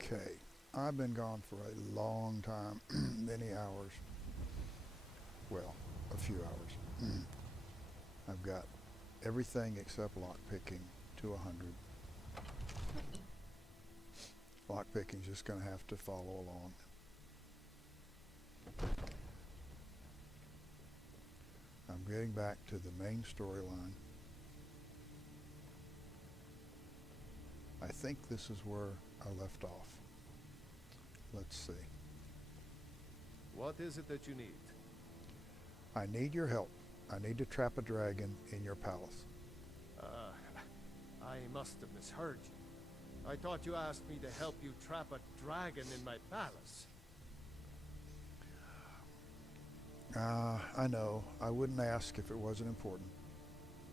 Okay, I've been gone for a long time, many hours. Well, a few hours. I've got everything except lockpicking to 100. Lockpicking's just going to have to follow along. I'm getting back to the main storyline. I think this is where I left off. Let's see. What is it that you need? I need your help. I need to trap a dragon in your palace. I must have misheard you. I thought you asked me to help you trap a dragon in my palace. I know. I wouldn't ask if it wasn't important.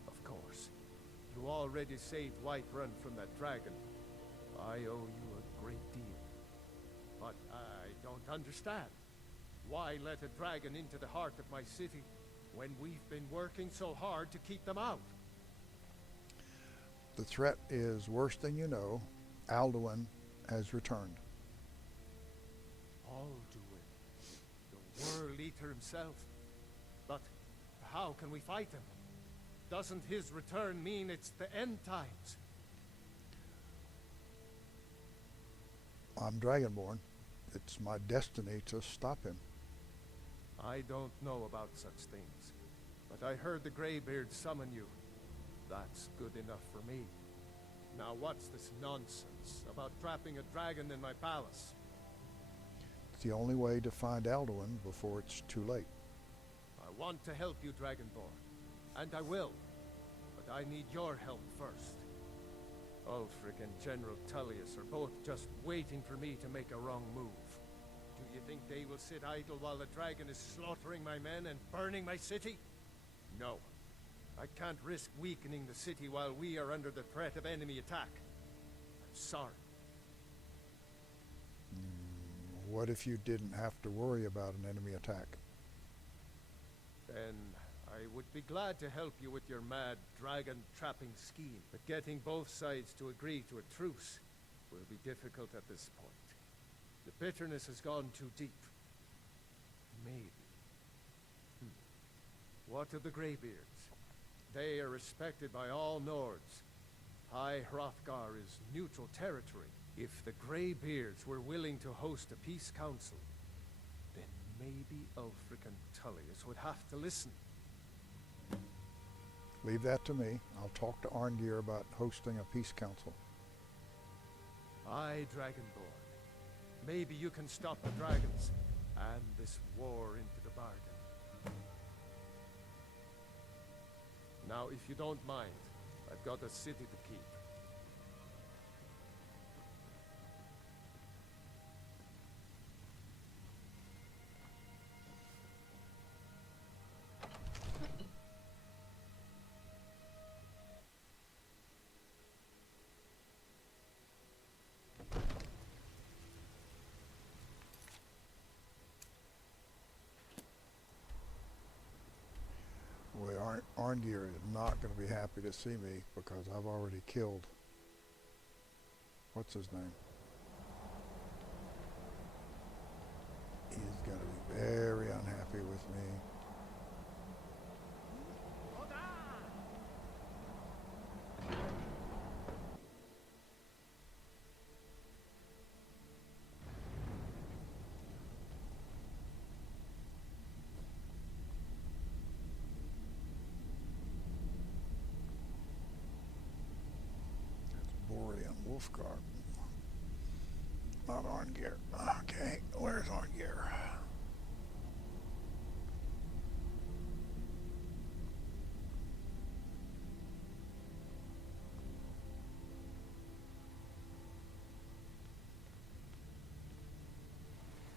Of course. You already saved Whiterun from that dragon. I owe you a great deal. But I don't understand. Why let a dragon into the heart of my city when we've been working so hard to keep them out? The threat is worse than you know. Alduin has returned. Alduin, the World Eater himself. But how can we fight him? Doesn't his return mean it's the end times? I'm Dragonborn. It's my destiny to stop him. I don't know about such things, but I heard the Greybeard summon you. That's good enough for me. Now what's this nonsense about trapping a dragon in my palace? It's the only way to find Alduin before it's too late. I want to help you, Dragonborn, and I will, but I need your help first. Ulfric and General Tullius are both just waiting for me to make a wrong move. Do you think they will sit idle while the dragon is slaughtering my men and burning my city? No. I can't risk weakening the city while we are under the threat of enemy attack. I'm sorry. What if you didn't have to worry about an enemy attack? Then I would be glad to help you with your mad dragon trapping scheme, but getting both sides to agree to a truce will be difficult at this point. The bitterness has gone too deep. Maybe. What of the Greybeards? They are respected by all Nords. High Hrothgar is neutral territory. If the Greybeards were willing to host a peace council, then maybe Ulfric and Tullius would have to listen. Leave that to me. I'll talk to Arngeir about hosting a peace council. Aye, Dragonborn. Maybe you can stop the dragons and this war into the bargain. Now, if you don't mind, I've got a city to keep. Well, Arngeir is not going to be happy to see me because I've already killed... What's his name? He's going to be very unhappy with me. Wolfguard. Not Arngeir. Okay, where's Arngeir?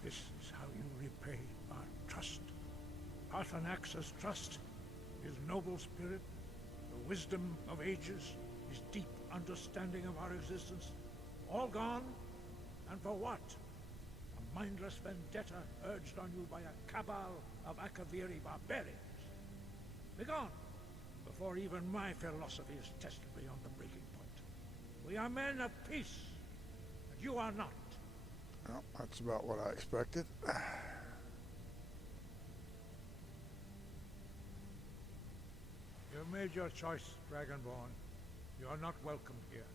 This is how you repay our trust. Paarthurnax's trust, his noble spirit, the wisdom of ages, his deep understanding of our existence, all gone? And for what? A mindless vendetta urged on you by a cabal of Akaviri barbarians. Begone, before even my philosophy is tested beyond the breaking point. We are men of peace, and you are not. Well, that's about what I expected. You've made your choice, Dragonborn. You are not welcome here.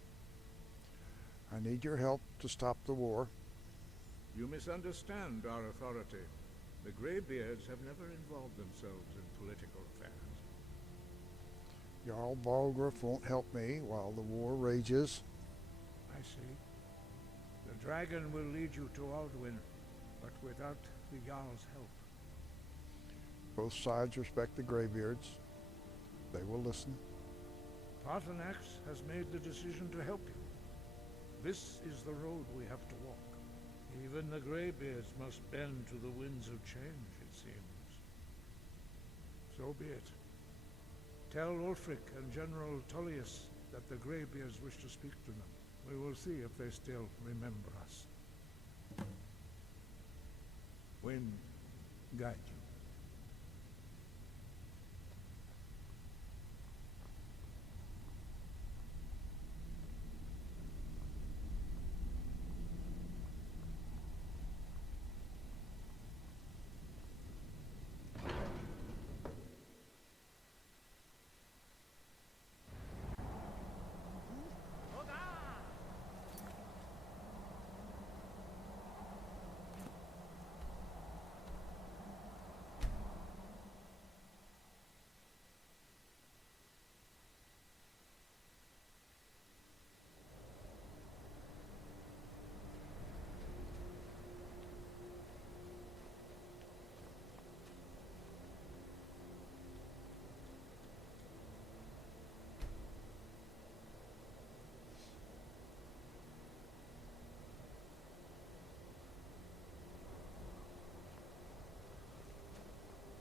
I need your help to stop the war. You misunderstand our authority. The Greybeards have never involved themselves in political affairs. Jarl Balgruuf won't help me while the war rages. I see. The dragon will lead you to Alduin, but without the Jarl's help. Both sides respect the Greybeards. They will listen. Paarthurnax has made the decision to help you. This is the road we have to walk. Even the Greybeards must bend to the winds of change, it seems. So be it. Tell Ulfric and General Tullius that the Greybeards wish to speak to them. We will see if they still remember us. Wind, guide you.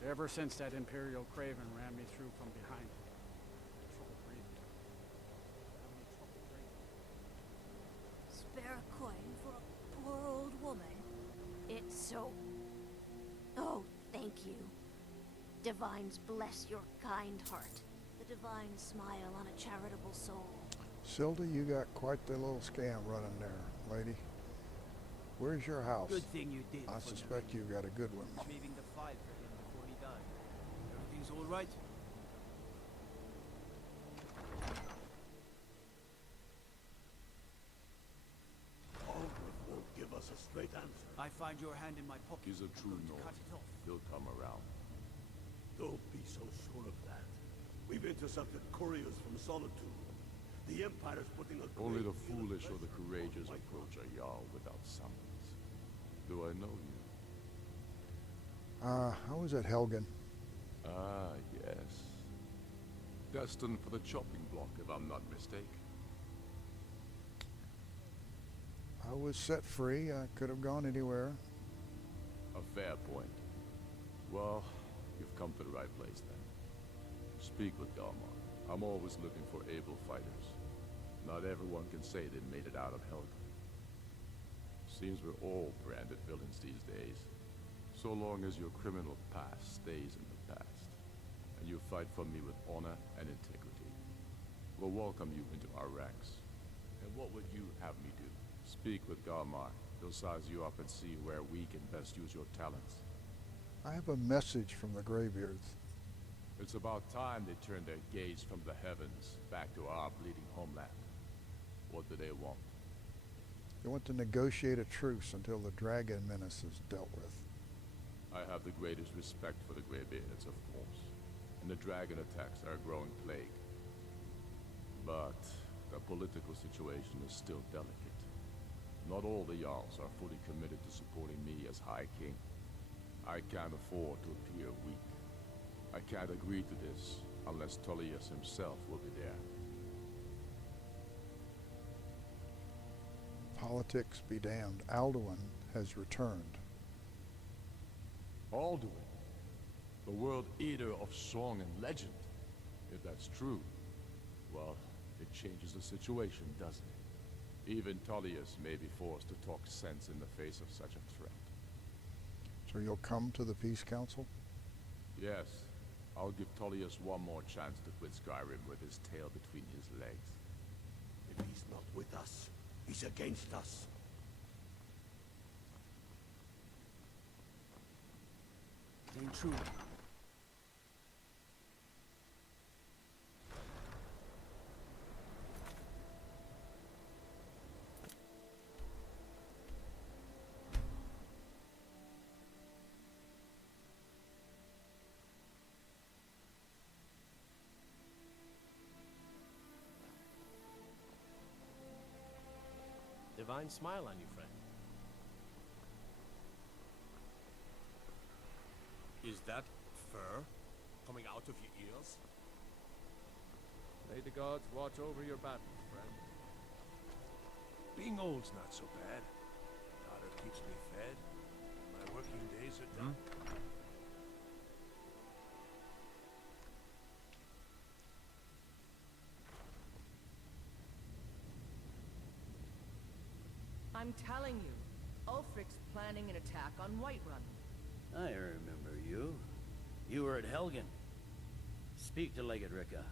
Ever since that Imperial Craven ran me through from behind, I had trouble breathing. Having trouble breathing. Spare a coin for a poor old woman. It's so... Oh, thank you. Divines bless your kind heart. The divine smile on a charitable soul. Silda, you got quite the little scam running there, lady. Where's your house? Good thing you did. I suspect you got a good one. Retrieving the file for him before he died. Everything's all right? Balgruuf won't give us a straight answer. I find your hand in my pocket. He's a true I'm going to North. cut it off. He'll come around. Don't be so sure of that. We've intercepted couriers from Solitude. The Empire's putting a Only the great deal of foolish or the pressure courageous on approach a Jarl without summons. Do I know you? I was at Helgen. Ah, yes. Destined for the chopping block, if I'm not mistaken. I was set free. I could have gone anywhere. A fair point. Well, you've come to the right place then. Speak with Galmar. I'm always looking for able fighters. Not everyone can say they made it out of Helgen. Seems we're all branded villains these days. So long as your criminal past stays in the past, and you fight for me with honor and integrity, we'll welcome you into our ranks. And what would you have me do? Speak with Galmar. He'll size you up and see where we can best use your talents. I have a message from the Greybeards. It's about time they turned their gaze from the heavens back to our bleeding homeland. What do they want? They want to negotiate a truce until the dragon menace is dealt with. I have the greatest respect for the Greybeards, of course, and the dragon attacks are a growing plague. But the political situation is still delicate. Not all the Jarls are fully committed to supporting me as High King. I can't afford to appear weak. I can't agree to this unless Tullius himself will be there. Politics be damned. Alduin has returned. Alduin, the world eater of song and legend. If that's true, well, it changes the situation, doesn't it? Even Tullius may be forced to talk sense in the face of such a threat. So you'll come to the Peace Council? Yes, I'll give Tullius one more chance to quit Skyrim with his tail between his legs. If he's not with us, he's against us. came true. Divine smile on you, friend. Is that fur coming out of your ears? May the gods watch over your battles, friend. Being old's not so bad. Daughter keeps me fed. My working days are done. I'm telling you, Ulfric's planning an attack on Whiterun. I remember you. You were at Helgen. Speak to Legate Ricka.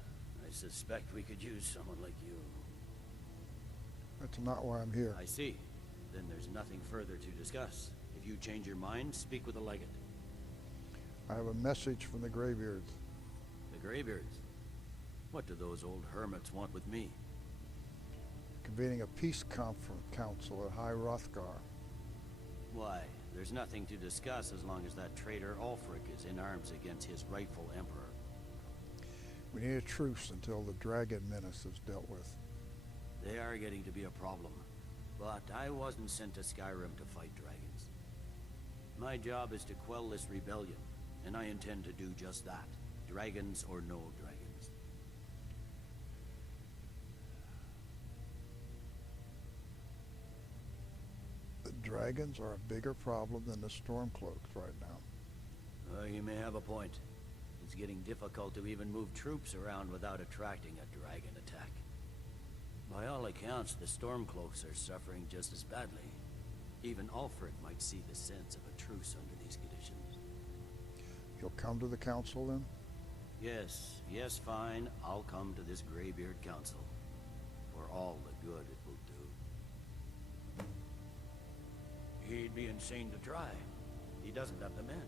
I suspect we could use someone like you. That's not why I'm here. I see. Then there's nothing further to discuss. If you change your mind, speak with the Legate. I have a message from the Greybeards. The Greybeards? What do those old hermits want with me? Convening a peace council at High Hrothgar. Why? There's nothing to discuss as long as that traitor Ulfric is in arms against his rightful emperor. We need a truce until the dragon menace is dealt with. They are getting to be a problem. But I wasn't sent to Skyrim to fight dragons. My job is to quell this rebellion, and I intend to do just that. Dragons or no dragons. The dragons are a bigger problem than the Stormcloaks right now. You may have a point. It's getting difficult to even move troops around without attracting a dragon attack. By all accounts, the Stormcloaks are suffering just as badly. Even Ulfric might see the sense of a truce under these conditions. You'll come to the council then? Yes, fine. I'll come to this Greybeard Council. For all the good it will do. He'd be insane to try. He doesn't have the men.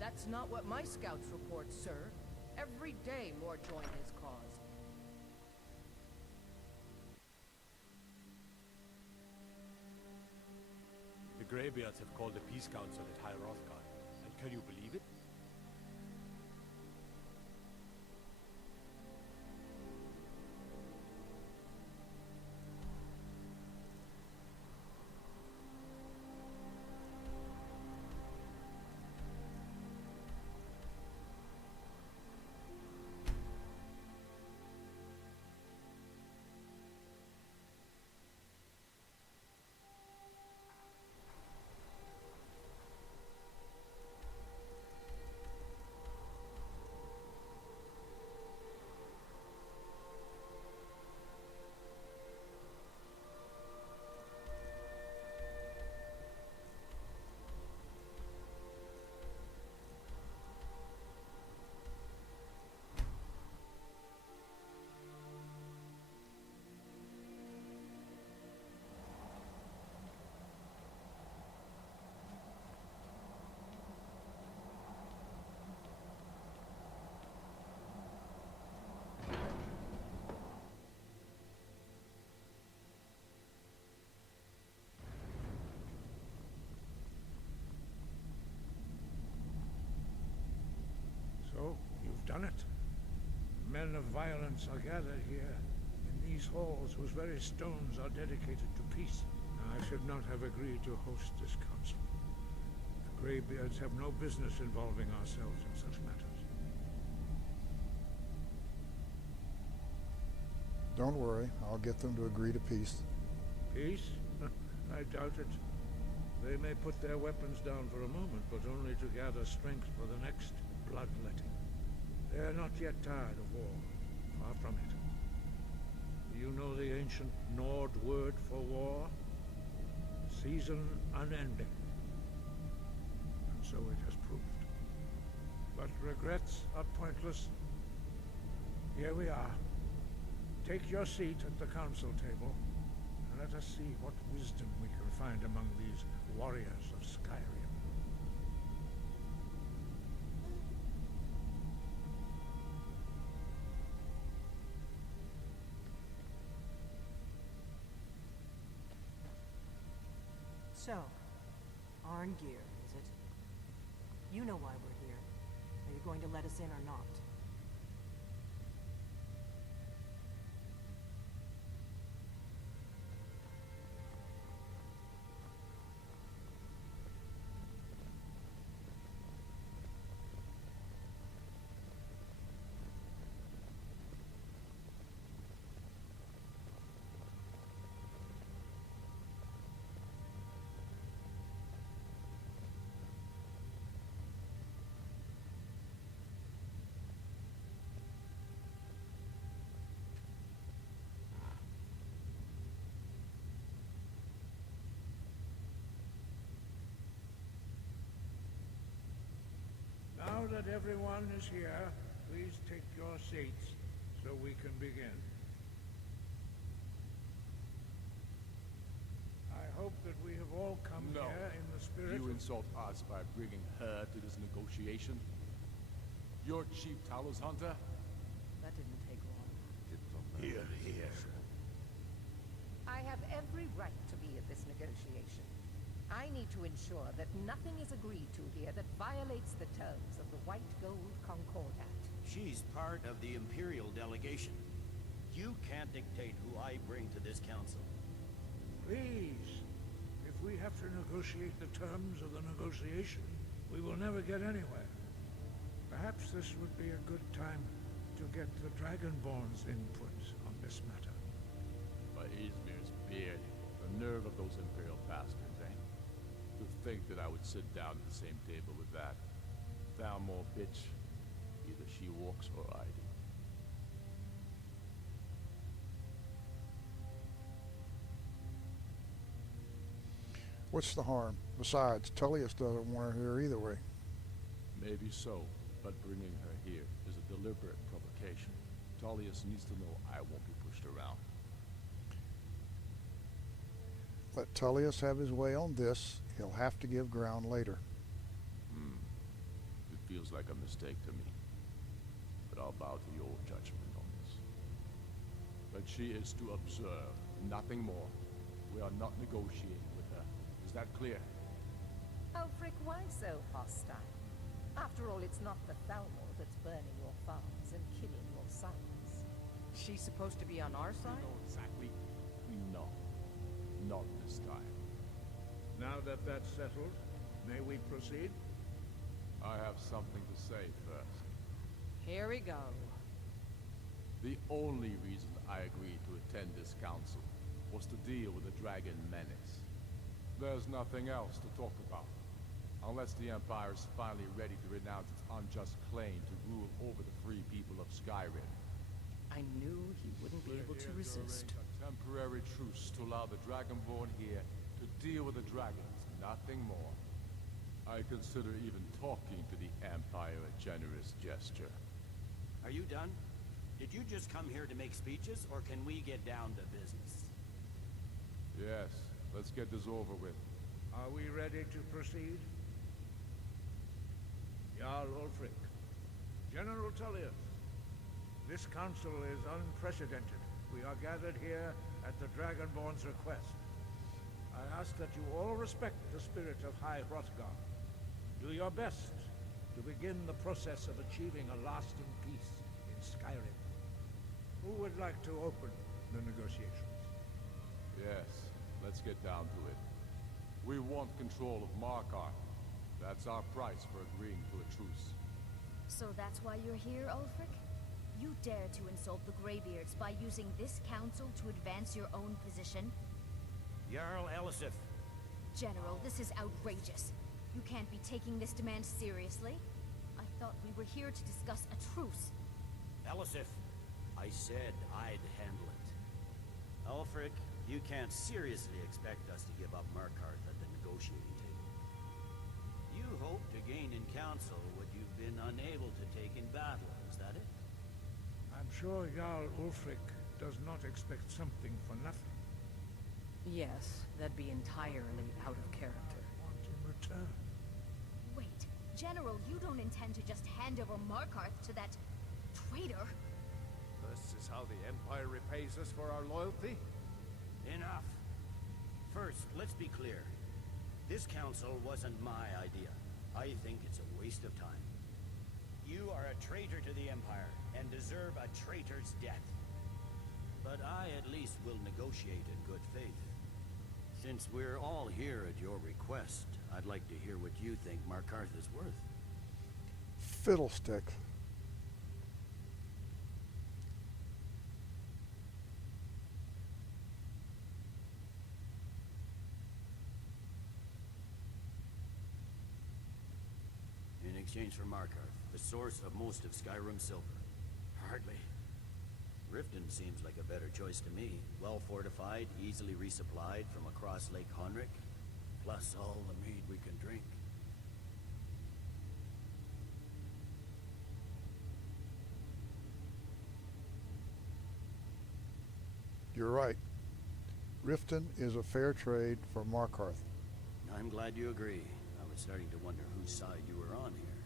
That's not what my scouts report, sir. Every day more join his cause. The Greybeards have called a peace council at High Hrothgar. And can you believe it? So, you've done it. Men of violence are gathered here, in these halls whose very stones are dedicated to peace. I should not have agreed to host this council. The Greybeards have no business involving ourselves in such matters. Don't worry, I'll get them to agree to peace. Peace? I doubt it. They may put their weapons down for a moment, but only to gather strength for the next bloodletting. They are not yet tired of war. Far from it. Do you know the ancient Nord word for war? Season unending. And so it has proved. But regrets are pointless. Here we are. Take your seat at the council table, and let us see what wisdom we can find among these warriors of Skyrim. So, Arngeir, is it? You know why we're here. Are you going to let us in or not? Now that everyone is here, please take your seats so we can begin. I hope that we have all come here in the spirit You of... insult us by bringing her to this negotiation? You're Chief Talos Hunter? That didn't take long. Here, here. I have every right to be at this negotiation. I need to ensure that nothing is agreed to here that violates the terms of the White Gold Concordat. She's part of the Imperial delegation. You can't dictate who I bring to this council. Please, if we have to negotiate the terms of the negotiation, we will never get anywhere. Perhaps this would be a good time to get the Dragonborn's input on this matter. By Izmir's beard, the nerve of those Imperial bastards, eh? To think that I would sit down at the same table with that. Thalmor bitch. Either she walks or I do. What's the harm? Besides, Tullius doesn't want her here either way. Maybe so, but bringing her here is a deliberate provocation. Tullius needs to know I won't be pushed around. Let Tullius have his way on this. He'll have to give ground later. It feels like a mistake to me. But I'll bow to your judgment on this. But she is to observe, nothing more. We are not negotiating with her. Is that clear? Ulfric, why so hostile? After all, it's not the Thalmor that's burning your farms and killing your sons. She's supposed to be on our side? No, exactly. No. Not this time. Now that that's settled, may we proceed? I have something to say first. Here we go. The only reason I agreed to attend this council was to deal with the dragon menace. There's nothing else to talk about. Unless the Empire is finally ready to renounce its unjust claim to rule over the free people of Skyrim. I knew he wouldn't be able to resist. A temporary truce to allow the Dragonborn here to deal with the dragons, nothing more. I consider even talking to the Empire a generous gesture. Are you done? Did you just come here to make speeches, or can we get down to business? Yes, let's get this over with. Are we ready to proceed? Jarl Ulfric, General Tullius, this council is unprecedented. We are gathered here at the Dragonborn's request. I ask that you all respect the spirit of High Hrothgar. Do your best to begin the process of achieving a lasting peace in Skyrim. Who would like to open the negotiations? Yes, let's get down to it. We want control of Markarth. That's our price for agreeing to a truce. So that's why you're here, Ulfric? You dare to insult the Greybeards by using this council to advance your own position? Jarl Elisif. General, this is outrageous. You can't be taking this demand seriously. I thought we were here to discuss a truce. Elisif, I said I'd handle it. Ulfric, you can't seriously expect us to give up Markarth at the negotiating table. You hope to gain in council what you've been unable to take in battle, is that it? I'm sure Jarl Ulfric does not expect something for nothing. Yes, that'd be entirely out of character. Want in return. Wait, General, you don't intend to just hand over Markarth to that traitor? This is how the Empire repays us for our loyalty? Enough. First, let's be clear. This council wasn't my idea. I think it's a waste of time. You are a traitor to the Empire, and deserve a traitor's death. But I at least will negotiate in good faith. Since we're all here at your request, I'd like to hear what you think Markarth is worth. Fiddlesticks. In exchange for Markarth, the source of most of Skyrim's silver. Hardly. Riften seems like a better choice to me. Well fortified, easily resupplied from across Lake Honric, plus all the mead we can drink. You're right. Riften is a fair trade for Markarth. I'm glad you agree. I was starting to wonder whose side you were on here.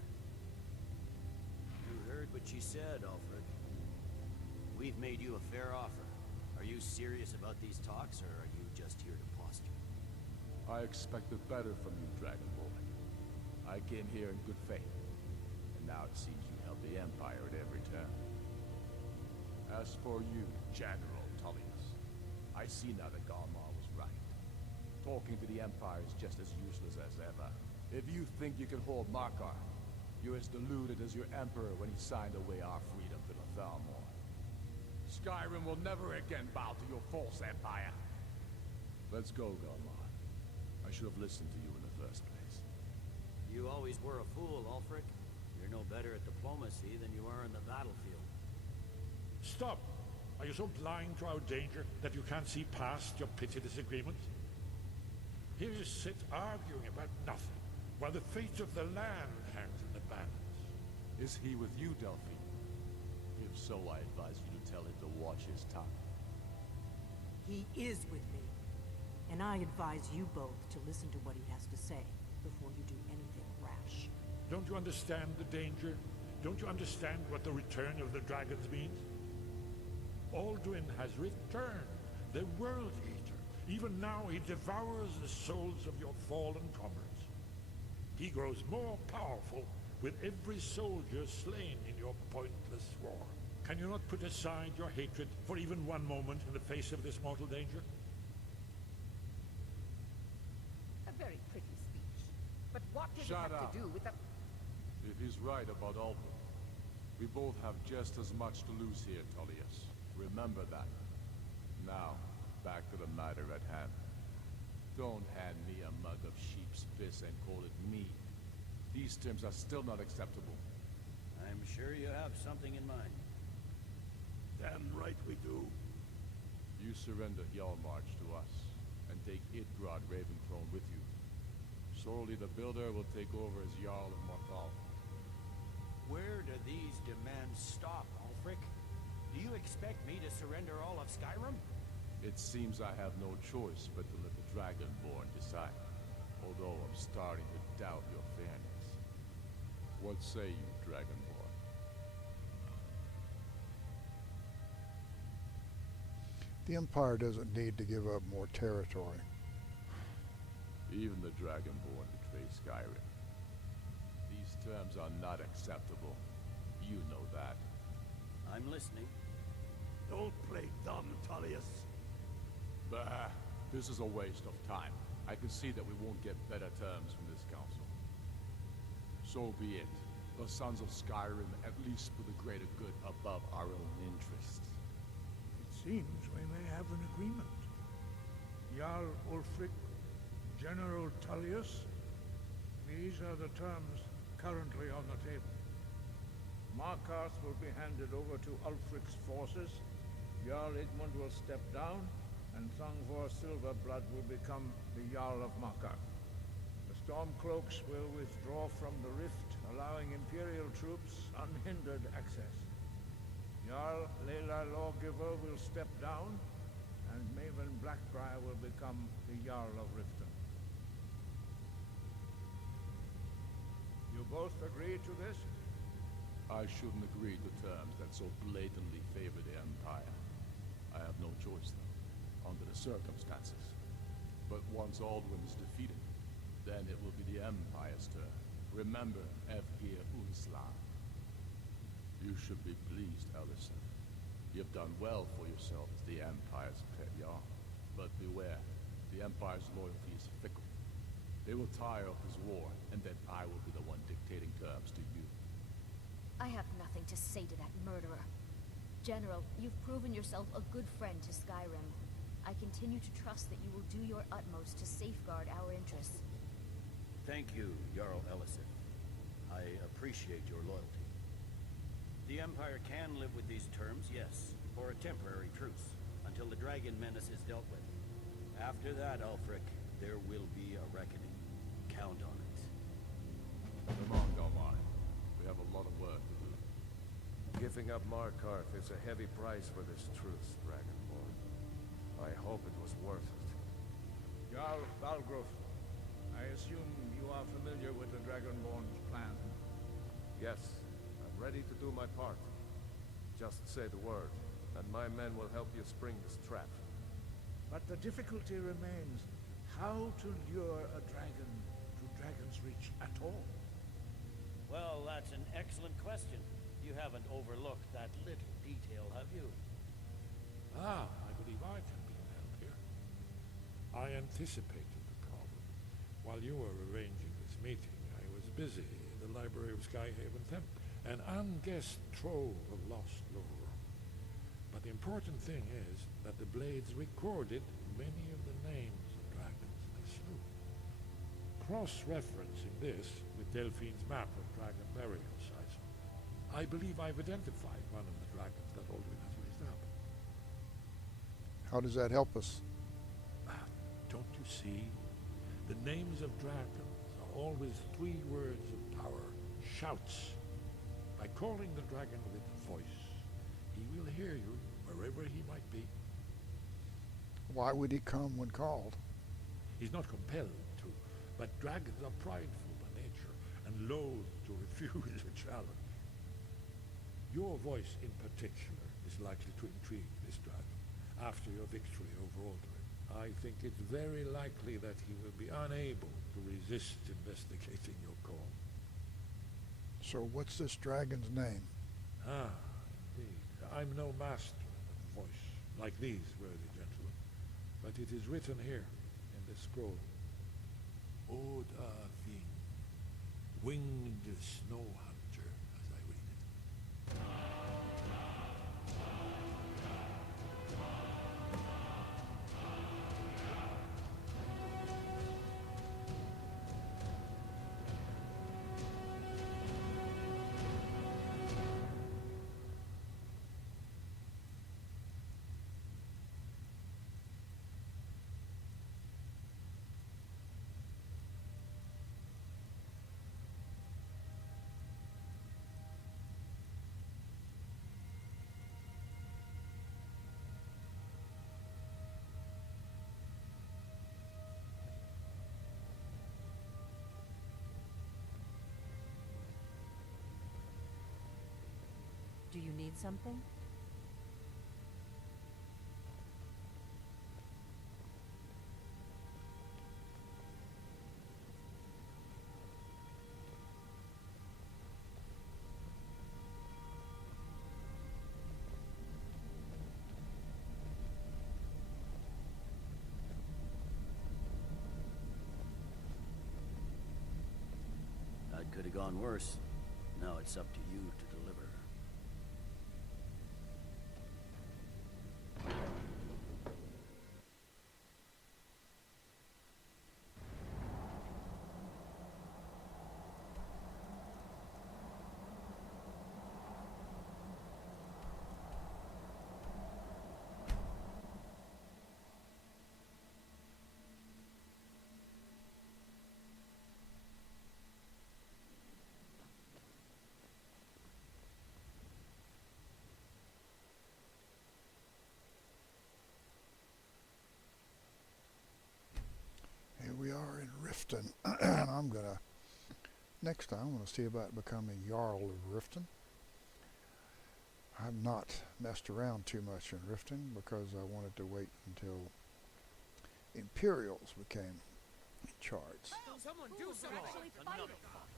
You heard what she said, Ulfric. We've made you a fair offer. Are you serious about these talks, or are you just here to posture? I expected better from you, Dragonborn. I came here in good faith, and now it seems you help the Empire at every turn. As for you, General Tullius, I see now that Galmar was right. Talking to the Empire is just as useless as ever. If you think you can hold Markarth, you're as deluded as your Emperor when he signed away our freedom to the Thalmor. Skyrim will never again bow to your false empire. Let's go, Galmar. I should have listened to you in the first place. You always were a fool, Ulfric. You're no better at diplomacy than you are in the battlefield. Stop! Are you so blind to our danger that you can't see past your petty disagreements? Here you sit arguing about nothing, while the fate of the land hangs in the balance. Is he with you, Delphine? If so, I advise you to tell him to watch his tongue. He is with me. And I advise you both to listen to what he has to say before you do anything rash. Don't you understand the danger? Don't you understand what the return of the dragons means? Alduin has returned, the World Eater. Even now he devours the souls of your fallen comrades. He grows more powerful with every soldier slain in your pointless war. Can you not put aside your hatred for even one moment in the face of this mortal danger? A very pretty speech. But what does it Shut have up. to do with the... If he's right about Alduin, we both have just as much to lose here, Tullius. Remember that. Now, back to the matter at hand. Don't hand me a mug of sheep's piss and call it mead. These terms are still not acceptable. I'm sure you have something in mind. Damn right we do. You surrender Hjalmarch to us, and take Idgrod Ravencrone with you. Sorely the Builder will take over as Jarl of Morthal. Where do these demands stop, Ulfric? Do you expect me to surrender all of Skyrim? It seems I have no choice but to let the Dragonborn decide, although I'm starting to doubt your fairness. What say you, Dragonborn? The Empire doesn't need to give up more territory. Even the Dragonborn betray Skyrim. These terms are not acceptable. You know that. I'm listening. Don't play dumb, Tullius. Bah, this is a waste of time. I can see that we won't get better terms from this council. So be it. The Sons of Skyrim at least put the greater good above our own interests. It seems we may have an agreement. Jarl Ulfric, General Tullius, these are the terms currently on the table. Markarth will be handed over to Ulfric's forces, Jarl Igmund will step down, and Thongvor Silverblood will become the Jarl of Markarth. The Stormcloaks will withdraw from the rift, allowing Imperial troops unhindered access. Jarl Layla Lawgiver will step down, and Maven Blackbriar will become the Jarl of Riften. You both agree to this? I shouldn't agree to terms that so blatantly favor the Empire. I have no choice, though, under the circumstances. But once Alduin is defeated, Then it will be the Empire's turn. Remember, Evgir Unsla. You should be pleased, Ellison. You've done well for yourself as the Empire's pet Jarl. But beware, the Empire's loyalty is fickle. They will tire of this war, and then I will be the one dictating terms to you. I have nothing to say to that murderer. General, you've proven yourself a good friend to Skyrim. I continue to trust that you will do your utmost to safeguard our interests. Thank you, Jarl Ellison. I appreciate your loyalty. The Empire can live with these terms, yes, for a temporary truce, until the dragon menace is dealt with. After that, Ulfric, there will be a reckoning. Count on it. Come on, Galmar. We have a lot of work to do. Giving up Markarth is a heavy price for this truce, Dragonborn. I hope it was worth it. Jarl Balgruf, I assume you are familiar with the Dragonborn's plan. Yes, I'm ready to do my part. Just say the word, and my men will help you spring this trap. But the difficulty remains how to lure a dragon to Dragon's Reach at all. Well, that's an excellent question. You haven't overlooked that little detail, have you? I believe I can be of help here. I anticipated the problem. While you were arranging this meeting, I was busy in the library of Skyhaven Temp, an unguessed trove of lost lore. But the important thing is that the Blades recorded many of the names of dragons they slew. Cross-referencing this with Delphine's map of dragon burial sites, I believe I've identified one of the dragons that Aldrin has raised up. How does that help us? Don't you see? The names of dragons are always 3 words of power, shouts. By calling the dragon with voice, he will hear you wherever he might be. Why would he come when called? He's not compelled to, but dragons are prideful by nature and loath to refuse a challenge. Your voice in particular is likely to intrigue this dragon after your victory over Aldrin. I think it's very likely that he will be unable to resist investigating your call. So what's this dragon's name? Indeed. I'm no master of voice, like these worthy gentlemen, but it is written here in this scroll. Oda Ving, winged snow hunter, as I read it. Do you need something? That could have gone worse. Now it's up to you to deliver. Here we are in Riften, and next time I'm gonna see about becoming Jarl of Riften. I've not messed around too much in Riften because I wanted to wait until Imperials became charts. Someone do something! Another fuck.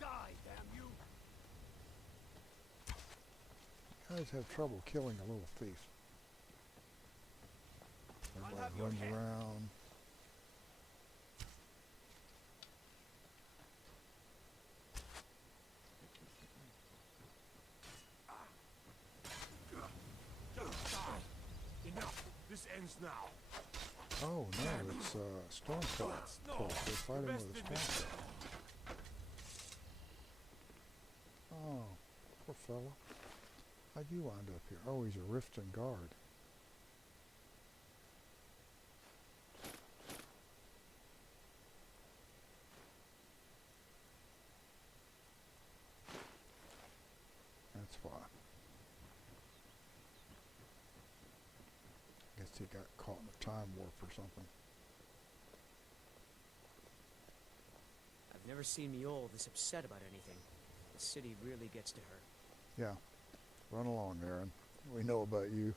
Die, damn you! Guys have trouble killing a little thief. Everybody runs around. Enough! This ends now. Oh no, it's Stormcloak. No, They're fighting best with a in this. Stormcloak. Oh, poor fella. How'd you wind up here? Oh, he's a Riften guard. That's why. Guess he got caught in a time warp or something. I've never seen Miol this upset about anything. The city really gets to her. Yeah. Run along, Aaron. We know about you.